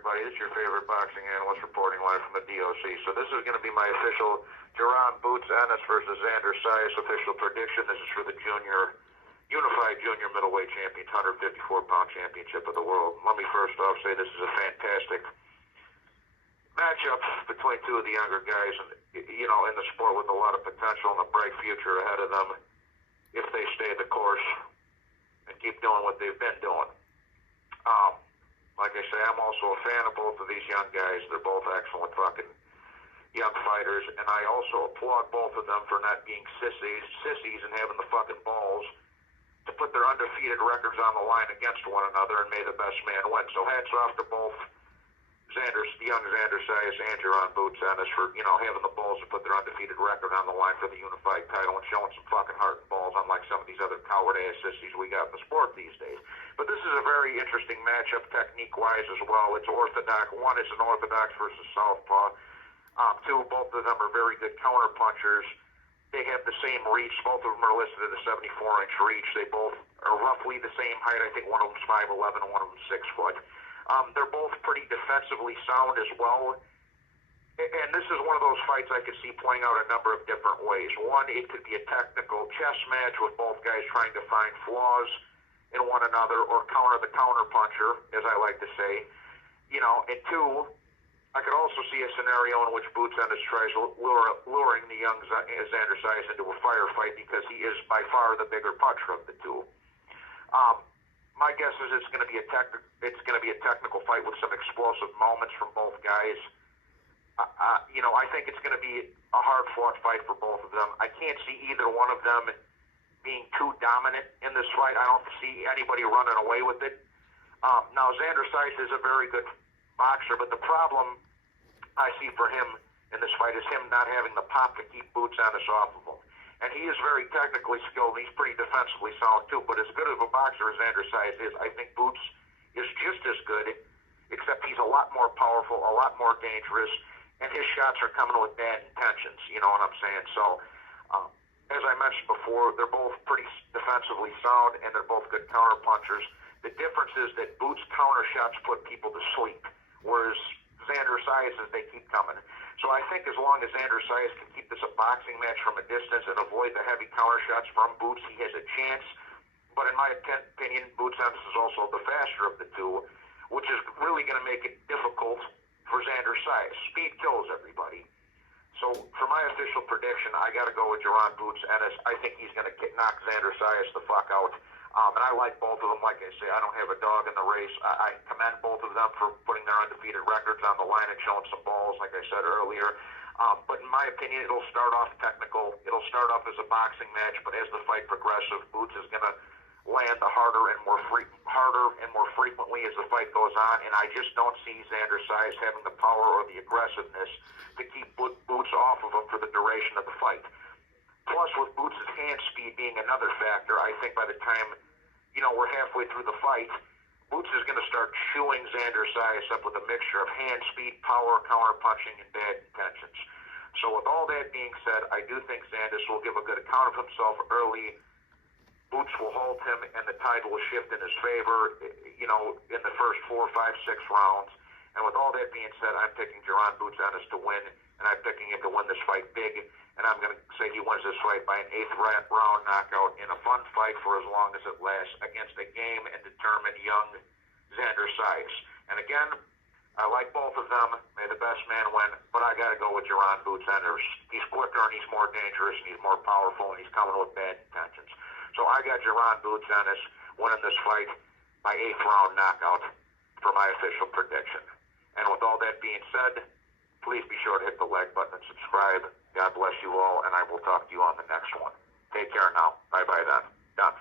everybody. This is your favorite boxing analyst reporting live from the DOC. So this is going to be my official Jaron Ennis versus Xander Zayas official prediction. This is for the unified junior middleweight champion, 154-pound championship of the world. Let me first off say this is a fantastic matchup between two of the younger guys, and in the sport with a lot of potential and a bright future ahead of them if they stay the course and keep doing what they've been doing. Like I say, I'm also a fan of both of these young guys. They're both excellent fucking young fighters, and I also applaud both of them for not being sissies and having the fucking balls to put their undefeated records on the line against one another, and may the best man win. So hats off to both young Xander Zayas and Jaron Ennis for, having the balls to put their undefeated record on the line for the unified title and showing some fucking heart and balls, unlike some of these other coward-ass sissies we got in the sport these days. But this is a very interesting matchup technique-wise as well. It's orthodox. One is an orthodox versus southpaw. Two, both of them are very good counter-punchers. They have the same reach. Both of them are listed at a 74-inch reach. They both are roughly the same height. I think one of them's 5'11" and one of them's 6 foot. They're both pretty defensively sound as well. And this is one of those fights I could see playing out a number of different ways. One, it could be a technical chess match with both guys trying to find flaws in one another or counter the counter-puncher, as I like to say. And two, I could also see a scenario in which Ennis tries luring the young Xander Zayas into a firefight because he is by far the bigger puncher of the two. My guess is it's going to be a technical fight with some explosive moments from both guys. I think it's going to be a hard-fought fight for both of them. I can't see either one of them being too dominant in this fight. I don't see anybody running away with it. Now, Xander Zayas is a very good boxer, but the problem I see for him in this fight is him not having the pop to keep Ennis off of him. And he is very technically skilled. He's pretty defensively sound, too. But as good of a boxer as Xander Zayas is, I think Boots is just as good, except he's a lot more powerful, a lot more dangerous, and his shots are coming with bad intentions. You know what I'm saying? So, as I mentioned before, they're both pretty defensively sound, and they're both good counter-punchers. The difference is that Boots' counter shots put people to sleep, whereas Xander Zayas, they keep coming. So I think as long as Xander Zayas can keep this a boxing match from a distance and avoid the heavy counter shots from Boots, he has a chance. But in my opinion, Ennis is also the faster of the two, which is really going to make it difficult for Xander Zayas. Speed kills everybody. So for my official prediction, I got to go with Jaron Ennis. I think he's going to knock Xander Zayas the fuck out. And I like both of them. Like I say, I don't have a dog in the race. I commend both of them for putting their undefeated records on the line and showing some balls, like I said earlier. But in my opinion, it'll start off technical. It'll start off as a boxing match, but as the fight progresses, Boots is going to land the harder and more frequently as the fight goes on. And I just don't see Xander Zayas having the power or the aggressiveness to keep Boots off of him for the duration of the fight. Plus, with Boots' hand speed being another factor, I think by the time, we're halfway through the fight, Boots is going to start chewing Xander Zayas up with a mixture of hand speed, power, counter-punching, and bad intentions. So with all that being said, I do think Xander will give a good account of himself early. Boots will hold him, and the tide will shift in his favor, in the first 4, 5, 6 rounds. And with all that being said, I'm picking Jaron Ennis to win, and I'm picking him to win this fight big. And I'm going to say he wins this fight by an 8th round knockout in a fun fight for as long as it lasts against a game and determined young Xander Zayas. And again, I like both of them. May the best man win, but I got to go with Jaron Ennis. He's quicker and he's more dangerous and he's more powerful and he's coming with bad intentions. So I got Jaron Ennis winning this fight by 8th round knockout for my official prediction. And with all that being said, please be sure to hit the like button and subscribe. God bless you all, and I will talk to you on the next one. Take care now. Bye-bye then. Done.